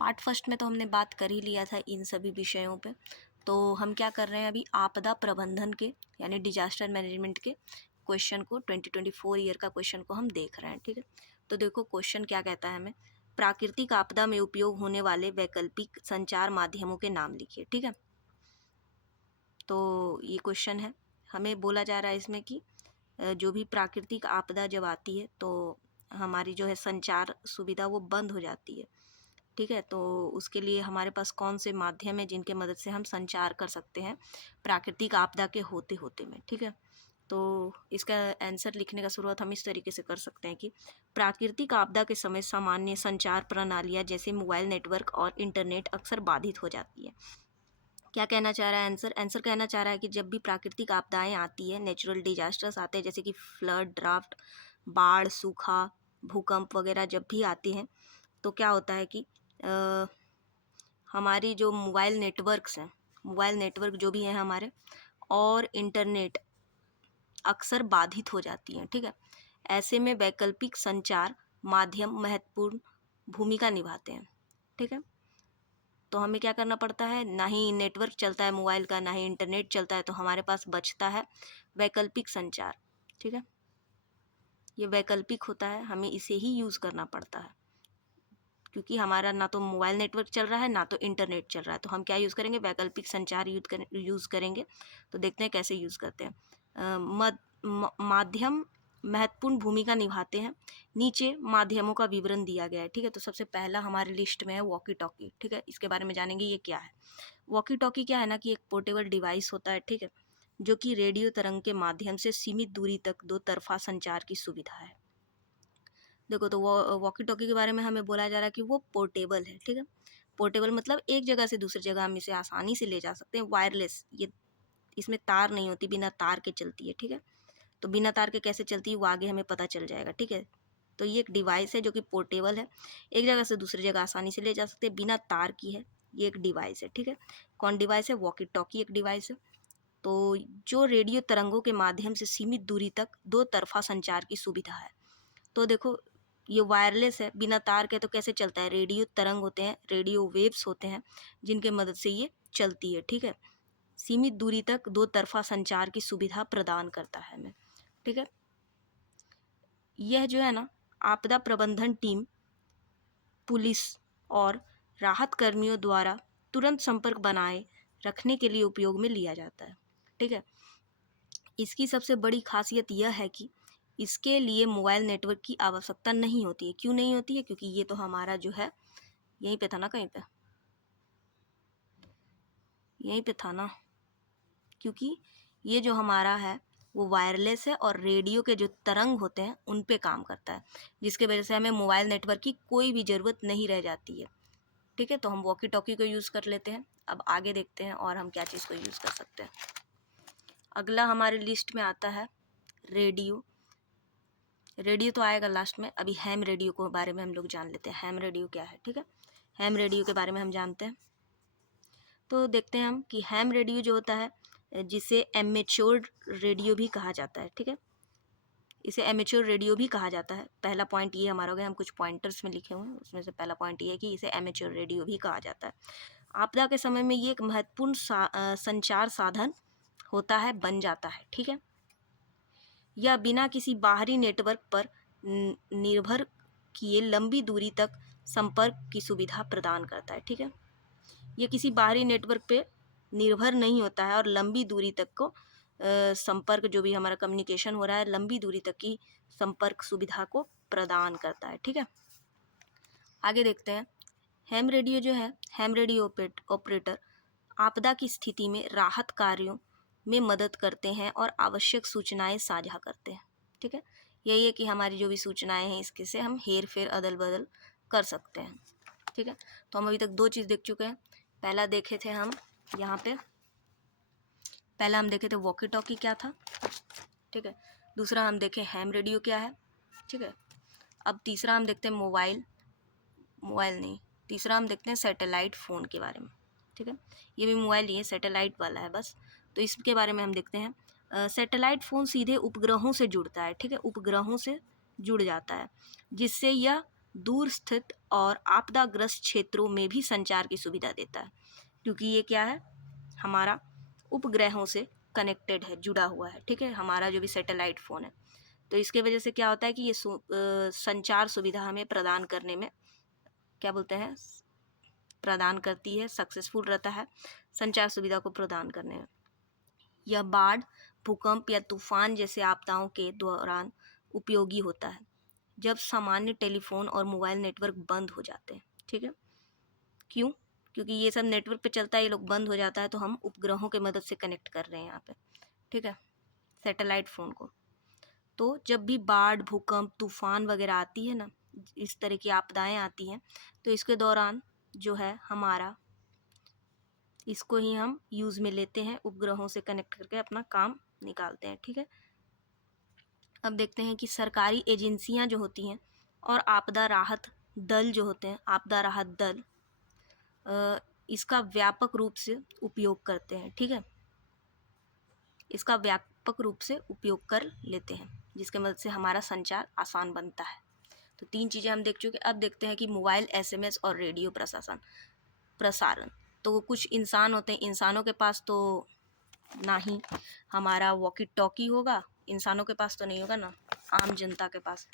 Part first में तो हमने बात कर ही लिया था इन सभी विषयों पे। तो हम क्या कर रहे हैं अभी, आपदा प्रबंधन के यानी डिजास्टर मैनेजमेंट के क्वेश्चन को 2024 ईयर का क्वेश्चन को हम देख रहे हैं। ठीक है, तो देखो क्वेश्चन क्या कहता है हमें, प्राकृतिक आपदा में उपयोग होने वाले वैकल्पिक संचार माध्यमों के नाम लिखिए। ठीक है, तो ये क्वेश्चन है, हमें बोला जा रहा है इसमें कि जो भी प्राकृतिक आपदा जब आती है तो हमारी जो है संचार सुविधा वो बंद हो जाती है। ठीक है, तो उसके लिए हमारे पास कौन से माध्यम है जिनके मदद से हम संचार कर सकते हैं प्राकृतिक आपदा के होते होते में। ठीक है, तो इसका आंसर लिखने का शुरुआत हम इस तरीके से कर सकते हैं कि प्राकृतिक आपदा के समय सामान्य संचार प्रणालियाँ जैसे मोबाइल नेटवर्क और इंटरनेट अक्सर बाधित हो जाती है। क्या कहना चाह रहा है आंसर, आंसर कहना चाह रहा है कि जब भी प्राकृतिक आपदाएं आती है, नेचुरल डिजास्टर्स आते हैं जैसे कि फ्लड, ड्राफ्ट, बाढ़, सूखा, भूकंप वगैरह जब भी आते हैं तो क्या होता है कि हमारी जो मोबाइल नेटवर्क्स हैं, मोबाइल नेटवर्क जो भी हैं हमारे, और इंटरनेट अक्सर बाधित हो जाती हैं। ठीक है, ऐसे में वैकल्पिक संचार माध्यम महत्वपूर्ण भूमिका निभाते हैं। ठीक है, तो हमें क्या करना पड़ता है, ना ही नेटवर्क चलता है मोबाइल का, ना ही इंटरनेट चलता है, तो हमारे पास बचता है वैकल्पिक संचार। ठीक है, ये वैकल्पिक होता है, हमें इसे ही यूज़ करना पड़ता है क्योंकि हमारा ना तो मोबाइल नेटवर्क चल रहा है ना तो इंटरनेट चल रहा है। तो हम क्या यूज़ करेंगे, वैकल्पिक संचार यूज़ करेंगे। तो देखते हैं कैसे यूज़ करते हैं। माध्यम महत्वपूर्ण भूमिका निभाते हैं। नीचे माध्यमों का विवरण दिया गया है। ठीक है, तो सबसे पहला हमारे लिस्ट में है वॉकी टॉकी। ठीक है, इसके बारे में जानेंगे ये क्या है। वॉकी टॉकी क्या है ना कि एक पोर्टेबल डिवाइस होता है। ठीक है, जो कि रेडियो तरंग के माध्यम से सीमित दूरी तक दो तरफा संचार की सुविधा है। देखो, तो वॉकी टॉकी के बारे में हमें बोला जा रहा है कि वो पोर्टेबल है। ठीक है, पोर्टेबल मतलब एक जगह से दूसरी जगह हम इसे आसानी से ले जा सकते हैं। वायरलेस, ये इसमें तार नहीं होती, बिना तार के चलती है। ठीक है, तो बिना तार के कैसे चलती है वो आगे हमें पता चल जाएगा। ठीक है, तो ये एक डिवाइस है जो कि पोर्टेबल है, एक जगह से दूसरी जगह आसानी से ले जा सकते हैं, बिना तार की है। ये एक डिवाइस है। ठीक है, कौन डिवाइस है, वॉकी टॉकी एक डिवाइस है। तो जो रेडियो तरंगों के माध्यम से सीमित दूरी तक दो तरफा संचार की सुविधा है। तो देखो, ये वायरलेस है, बिना तार के, तो कैसे चलता है, रेडियो तरंग होते हैं, रेडियो वेव्स होते हैं जिनके मदद से ये चलती है। ठीक है, सीमित दूरी तक दो तरफा संचार की सुविधा प्रदान करता है हमें। ठीक है, यह जो है ना, आपदा प्रबंधन टीम, पुलिस और राहत कर्मियों द्वारा तुरंत संपर्क बनाए रखने के लिए उपयोग में लिया जाता है। ठीक है, इसकी सबसे बड़ी खासियत यह है कि इसके लिए मोबाइल नेटवर्क की आवश्यकता नहीं होती है। क्यों नहीं होती है, क्योंकि ये तो हमारा जो है यहीं पे था ना, कहीं पे यहीं पे था ना, क्योंकि ये जो हमारा है वो वायरलेस है और रेडियो के जो तरंग होते हैं उन पे काम करता है, जिसके वजह से हमें मोबाइल नेटवर्क की कोई भी ज़रूरत नहीं रह जाती है। ठीक है, तो हम वॉकी टॉकी को यूज़ कर लेते हैं। अब आगे देखते हैं और हम क्या चीज़ को यूज़ कर सकते हैं। अगला हमारे लिस्ट में आता है रेडियो। रेडियो तो आएगा लास्ट में, अभी हैम रेडियो को बारे में हम लोग जान लेते हैं। हैम रेडियो क्या है। ठीक है, हैम रेडियो के बारे में हम जानते हैं। तो देखते हैं हम कि हैम रेडियो जो होता है, जिसे एमेच्योर रेडियो भी कहा जाता है। ठीक है, इसे एमेच्योर रेडियो भी कहा जाता है। पहला पॉइंट ये हमारा हो गया, हम कुछ पॉइंटर्स में लिखे हुए हैं, उसमें से पहला पॉइंट ये है कि इसे एमेच्योर रेडियो भी कहा जाता है। आपदा के समय में ये एक महत्वपूर्ण संचार साधन होता है, बन जाता है। ठीक है, यह बिना किसी बाहरी नेटवर्क पर निर्भर किए लंबी दूरी तक संपर्क की सुविधा प्रदान करता है। ठीक है, ये किसी बाहरी नेटवर्क पे निर्भर नहीं होता है और लंबी दूरी तक को संपर्क, जो भी हमारा कम्युनिकेशन हो रहा है, लंबी दूरी तक की संपर्क सुविधा को प्रदान करता है। ठीक है, आगे देखते हैं। हैम रेडियो जो है, हैम रेडियो ऑपरेटर आपदा की स्थिति में राहत कार्यों में मदद करते हैं और आवश्यक सूचनाएं साझा करते हैं। ठीक है, यही है कि हमारी जो भी सूचनाएं हैं इसके से हम हेर फेर अदल बदल कर सकते हैं। ठीक है, तो हम अभी तक दो चीज़ देख चुके हैं। पहला देखे थे हम यहाँ पे, पहला हम देखे थे वॉकी टॉकी क्या था। ठीक है, दूसरा हम देखें हैम रेडियो क्या है। ठीक है, अब तीसरा हम देखते हैं मोबाइल नहीं, तीसरा हम देखते हैं सैटेलाइट फ़ोन के बारे में। ठीक है, ये भी मोबाइल ही है, सैटेलाइट वाला है बस। तो इसके बारे में हम देखते हैं। सैटेलाइट फ़ोन सीधे उपग्रहों से जुड़ता है। ठीक है, उपग्रहों से जुड़ जाता है, जिससे यह दूर स्थित और आपदाग्रस्त क्षेत्रों में भी संचार की सुविधा देता है, क्योंकि ये क्या है, हमारा उपग्रहों से कनेक्टेड है, जुड़ा हुआ है, ठीक है, हमारा जो भी सैटेलाइट फ़ोन है। तो इसके वजह से क्या होता है कि ये संचार सुविधा हमें प्रदान करने में क्या बोलते हैं, प्रदान करती है, सक्सेसफुल रहता है संचार सुविधा को प्रदान करने में। यह बाढ़, भूकंप या तूफान जैसे आपदाओं के दौरान उपयोगी होता है, जब सामान्य टेलीफोन और मोबाइल नेटवर्क बंद हो जाते हैं, ठीक है। क्यों? क्योंकि ये सब नेटवर्क पे चलता है, ये लोग बंद हो जाता है, तो हम उपग्रहों की मदद से कनेक्ट कर रहे हैं यहाँ पे, ठीक है, सैटेलाइट फ़ोन को। तो जब भी बाढ़, भूकंप, तूफान वगैरह आती है ना, इस तरह की आपदाएं आती हैं, तो इसके दौरान जो है हमारा, इसको ही हम यूज़ में लेते हैं, उपग्रहों से कनेक्ट करके अपना काम निकालते हैं, ठीक है। अब देखते हैं कि सरकारी एजेंसियां जो होती हैं और आपदा राहत दल जो होते हैं, आपदा राहत दल इसका व्यापक रूप से उपयोग करते हैं, ठीक है, इसका व्यापक रूप से उपयोग कर लेते हैं, जिसके मदद से हमारा संचार आसान बनता है। तो 3 चीज़ें हम देख चुके। अब देखते हैं कि मोबाइल, एसएमएस और रेडियो प्रसारण। तो कुछ इंसान होते हैं, इंसानों के पास तो ना ही हमारा वॉकी टॉकी होगा, इंसानों के पास तो नहीं होगा ना, आम जनता के पास,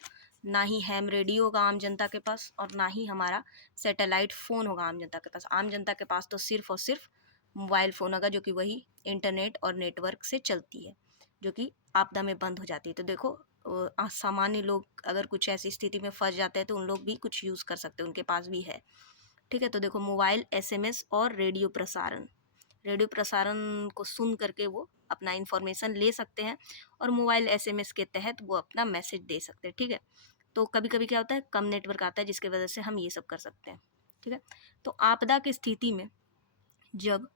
ना ही हैम रेडियो होगा आम जनता के पास, और ना ही हमारा सैटेलाइट फ़ोन होगा आम जनता के पास। आम जनता के पास तो सिर्फ और सिर्फ मोबाइल फ़ोन होगा, जो कि वही इंटरनेट और नेटवर्क से चलती है, जो कि आपदा में बंद हो जाती है। तो देखो, सामान्य लोग अगर कुछ ऐसी स्थिति में फंस जाते हैं तो उन लोग भी कुछ यूज़ कर सकते हैं, उनके पास भी है, ठीक है। तो देखो, मोबाइल, एसएमएस और रेडियो प्रसारण को सुन करके वो अपना इन्फॉर्मेशन ले सकते हैं, और मोबाइल एसएमएस के तहत वो अपना मैसेज दे सकते हैं, ठीक है। तो कभी कभी क्या होता है, कम नेटवर्क आता है, जिसके वजह से हम ये सब कर सकते हैं, ठीक है। तो आपदा की स्थिति में जब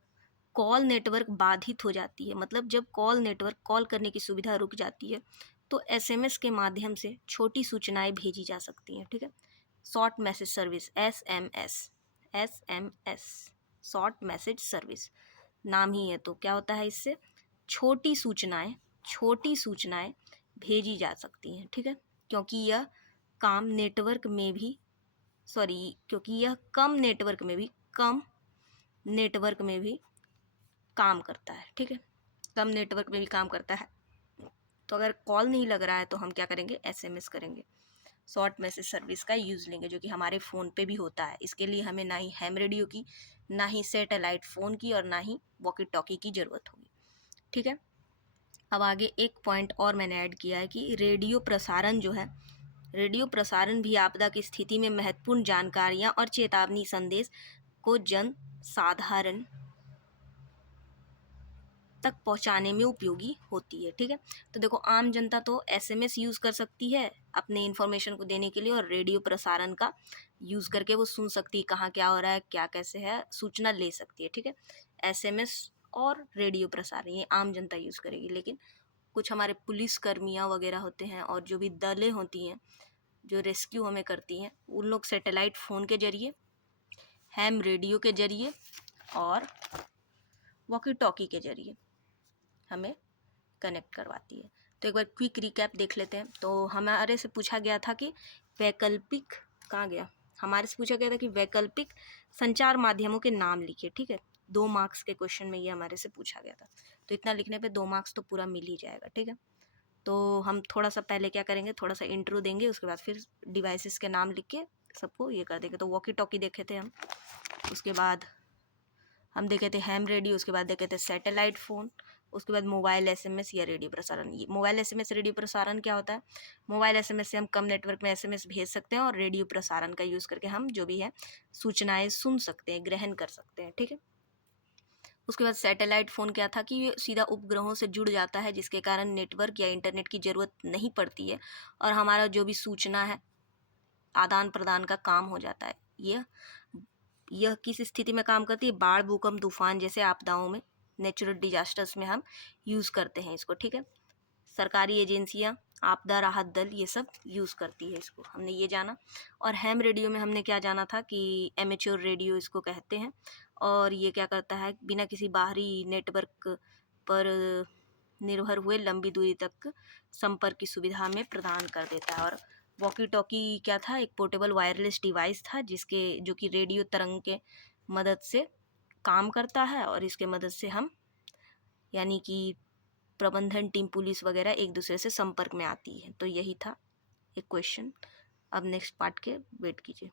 कॉल नेटवर्क बाधित हो जाती है, मतलब जब कॉल नेटवर्क, कॉल करने की सुविधा रुक जाती है, तो एसएमएस के माध्यम से छोटी सूचनाएं भेजी जा सकती हैं, ठीक है। Short message service, SMS, short message service, नाम ही है, तो क्या होता है, इससे छोटी सूचनाएं भेजी जा सकती हैं, ठीक है। क्योंकि यह काम नेटवर्क में भी क्योंकि यह कम नेटवर्क में भी काम करता है, ठीक है, कम नेटवर्क में भी काम करता है। तो अगर कॉल नहीं लग रहा है तो हम क्या करेंगे, एसएमएस करेंगे, शॉर्ट मैसेज सर्विस का यूज़ लेंगे, जो कि हमारे फ़ोन पे भी होता है। इसके लिए हमें ना ही हैम रेडियो की, ना ही सैटेलाइट फ़ोन की, और ना ही वॉकी टॉकी की ज़रूरत होगी, ठीक है। अब आगे एक पॉइंट और मैंने ऐड किया है कि रेडियो प्रसारण जो है, रेडियो प्रसारण भी आपदा की स्थिति में महत्वपूर्ण जानकारियाँ और चेतावनी संदेश को जन साधारण तक पहुंचाने में उपयोगी होती है, ठीक है। तो देखो, आम जनता तो एसएमएस यूज़ कर सकती है अपने इन्फॉर्मेशन को देने के लिए, और रेडियो प्रसारण का यूज़ करके वो सुन सकती है कहाँ क्या हो रहा है, क्या कैसे है, सूचना ले सकती है, ठीक है। एसएमएस और रेडियो प्रसारण ये आम जनता यूज़ करेगी, लेकिन कुछ हमारे पुलिस कर्मियाँ वगैरह होते हैं, और जो भी दलें होती हैं जो रेस्क्यू हमें करती हैं, उन लोग सैटेलाइट फ़ोन के जरिए, हैम रेडियो के जरिए और वॉकी टॉकी के जरिए हमें कनेक्ट करवाती है। तो एक बार क्विक रिकैप देख लेते हैं। तो हमारे से पूछा गया था कि वैकल्पिक, कहाँ गया, हमारे से पूछा गया था कि वैकल्पिक संचार माध्यमों के नाम लिखिए, ठीक है। 2 मार्क्स के क्वेश्चन में ये हमारे से पूछा गया था, तो इतना लिखने पे 2 मार्क्स तो पूरा मिल ही जाएगा, ठीक है। तो हम थोड़ा सा पहले क्या करेंगे, थोड़ा सा इंट्रो देंगे, उसके बाद फिर डिवाइसेस के नाम लिख के सबको ये कर देंगे। तो वॉकी टॉकी देखे थे हम, उसके बाद हम देखे थे हैम रेडियो, उसके बाद देखे थे सैटेलाइट फ़ोन, उसके बाद मोबाइल एसएमएस या रेडियो प्रसारण। मोबाइल एसएमएस, रेडियो प्रसारण क्या होता है, मोबाइल एसएमएस से हम कम नेटवर्क में एसएमएस भेज सकते हैं, और रेडियो प्रसारण का यूज़ करके हम जो भी है सूचनाएं सुन सकते हैं, ग्रहण कर सकते हैं, ठीक है। उसके बाद सैटेलाइट फ़ोन क्या था कि ये सीधा उपग्रहों से जुड़ जाता है, जिसके कारण नेटवर्क या इंटरनेट की ज़रूरत नहीं पड़ती है, और हमारा जो भी सूचना है आदान प्रदान का काम हो जाता है। यह किस स्थिति में काम करती है, बाढ़, भूकंप, तूफान जैसे आपदाओं में, नेचुरल डिजास्टर्स में हम यूज़ करते हैं इसको, ठीक है। सरकारी एजेंसियां, आपदा राहत दल, ये सब यूज़ करती है इसको, हमने ये जाना। और हैम रेडियो में हमने क्या जाना था कि एमेच्योर रेडियो इसको कहते हैं, और ये क्या करता है, बिना किसी बाहरी नेटवर्क पर निर्भर हुए लंबी दूरी तक संपर्क की सुविधा हमें प्रदान कर देता है। और वॉकी टॉकी क्या था, एक पोर्टेबल वायरलेस डिवाइस था जो कि रेडियो तरंग के मदद से काम करता है, और इसके मदद से हम यानी कि प्रबंधन टीम, पुलिस वगैरह एक दूसरे से संपर्क में आती है। तो यही था एक क्वेश्चन। अब नेक्स्ट पार्ट के वेट कीजिए।